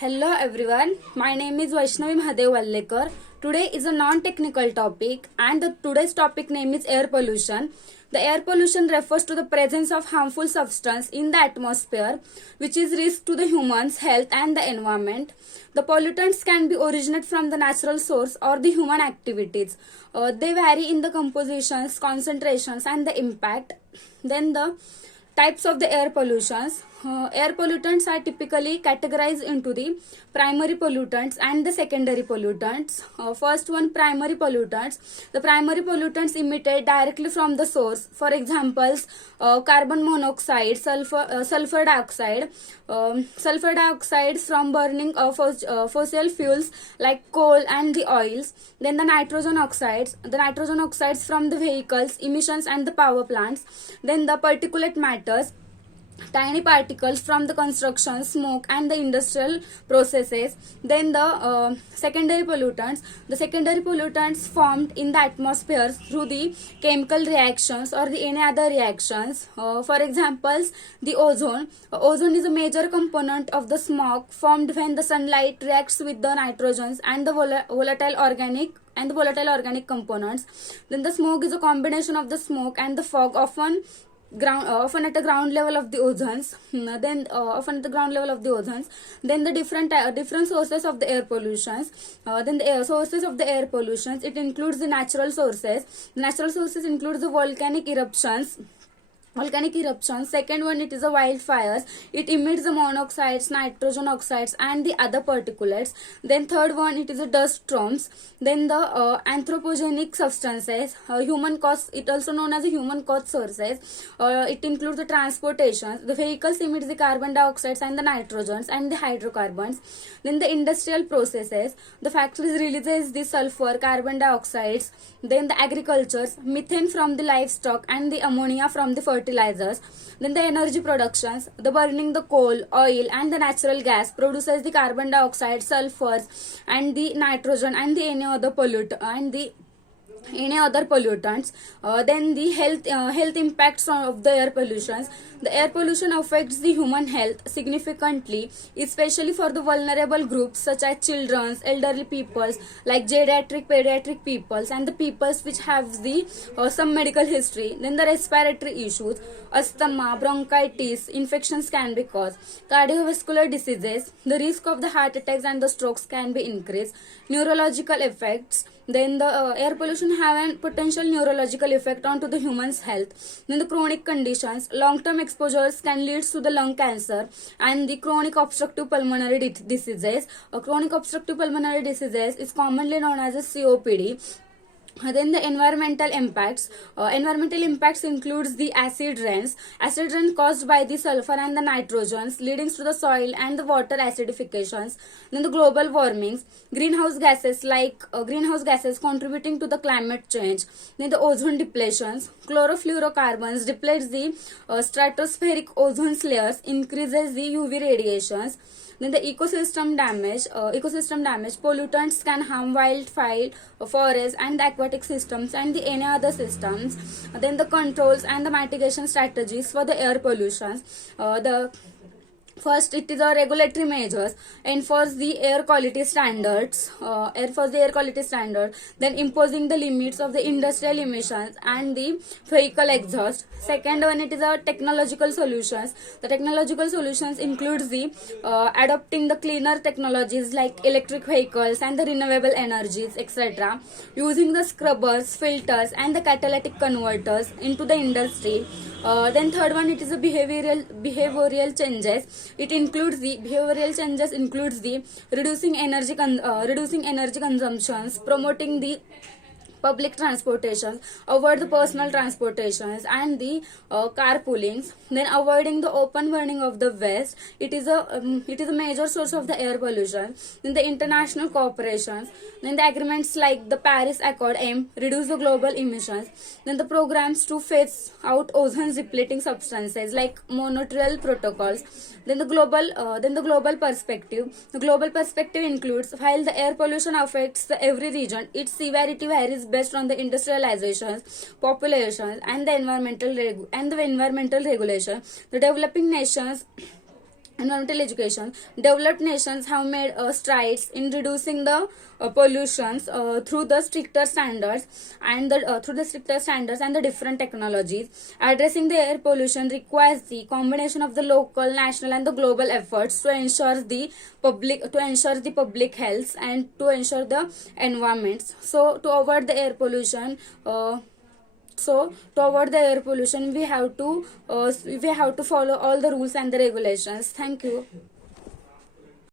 Hello everyone, my name is Vaishnavi Mahadev Vallekar. Today is a non-technical topic and today's topic name is air pollution. The air pollution refers to the presence of harmful substance in the atmosphere which is risk to the humans, health and the environment. The pollutants can be originated from the natural source or the human activities. They vary in the compositions, concentrations and the impact. Then the types of the air pollutions. Air pollutants are typically categorized into the primary pollutants and the secondary pollutants. First one, primary pollutants. The primary pollutants emitted directly from the source. For examples, carbon monoxide, sulfur dioxide. Sulfur dioxide from burning of fossil fuels like coal and the oils. Then the nitrogen oxides. The nitrogen oxides from the vehicles, emissions and the power plants. Then the particulate matters, tiny particles from the construction, smoke and the industrial processes. Then the secondary pollutants. The secondary pollutants formed in the atmosphere through the chemical reactions or the any other reactions. For examples, the ozone. Ozone is a major component of the smoke formed when the sunlight reacts with the nitrogens and the volatile organic components. Then the smoke is a combination of the smoke and the fog, often at the ground level of the ozones. Often at the ground level of the ozones. Then the different sources of the air pollutions. Then the sources of the air pollutions, it includes the natural sources. The natural sources includes the volcanic eruptions. Second one, it is the wildfires. It emits the monoxides, nitrogen oxides and the other particulates. Then third one, it is the dust storms. Then the anthropogenic substances, human caused, it also known as a human caused sources. It includes the transportation. The vehicles emit the carbon dioxides and the nitrogens and the hydrocarbons. Then the industrial processes, the factories releases the sulfur, carbon dioxides. Then the agriculture, methane from the livestock and the ammonia from the fertilizers. Then the energy productions, the burning the coal, oil and the natural gas produces the carbon dioxide, sulfurs and the nitrogen and the any other pollutants. Then the health impacts of the air pollutions. The air pollution affects the human health significantly, especially for the vulnerable groups such as children, elderly peoples like pediatric peoples and the peoples which have the some medical history. Then the respiratory issues, asthma, bronchitis, infections can be caused. Cardiovascular diseases, the risk of the heart attacks and the strokes can be increased. Neurological effects, then the air pollution have a potential neurological effect onto the human's health. Then the chronic conditions, long-term exposures can lead to the lung cancer and the chronic obstructive pulmonary diseases. Chronic obstructive pulmonary diseases is commonly known as a COPD. Then the environmental impacts. Environmental impacts includes the acid rains. Acid rain caused by the sulfur and the nitrogens leading to the soil and the water acidifications. Then the global warmings. Greenhouse gases contributing to the climate change. Then the ozone depletions. Chlorofluorocarbons deplete the stratospheric ozone layers, increases the UV radiations. Then the ecosystem damage. Pollutants can harm wildlife, forests and the aquatic systems and the any other systems. Then the controls and the mitigation strategies for the air pollution. The First, it is a regulatory measures, enforce the air quality standards, then imposing the limits of the industrial emissions and the vehicle exhaust. Second one, it is a technological solutions. The technological solutions includes the adopting the cleaner technologies like electric vehicles and the renewable energies, etc. Using the scrubbers, filters and the catalytic converters into the industry. Then third one, it is a behavioral changes. It includes the behavioral changes includes the reducing energy consumptions, promoting the public transportations, avoid the personal transportations and the carpoolings. Then avoiding the open burning of the waste. It is a major source of the air pollution. Then the international cooperations. Then the agreements like the Paris Accord aim reduce the global emissions. Then the programs to phase out ozone depleting substances like Montreal protocols. Then the global perspective. The global perspective includes while the air pollution affects every region, its severity varies based on the industrializations, populations, and the environmental regulation. The developing nations environmental education, developed nations have made strides in reducing the pollutions through the stricter standards and the different technologies. Addressing the air pollution requires the combination of the local, national, and the global efforts to ensure the public health and to ensure the environments. To avoid the air pollution. To avoid the air pollution, we have to follow all the rules and the regulations. Thank you.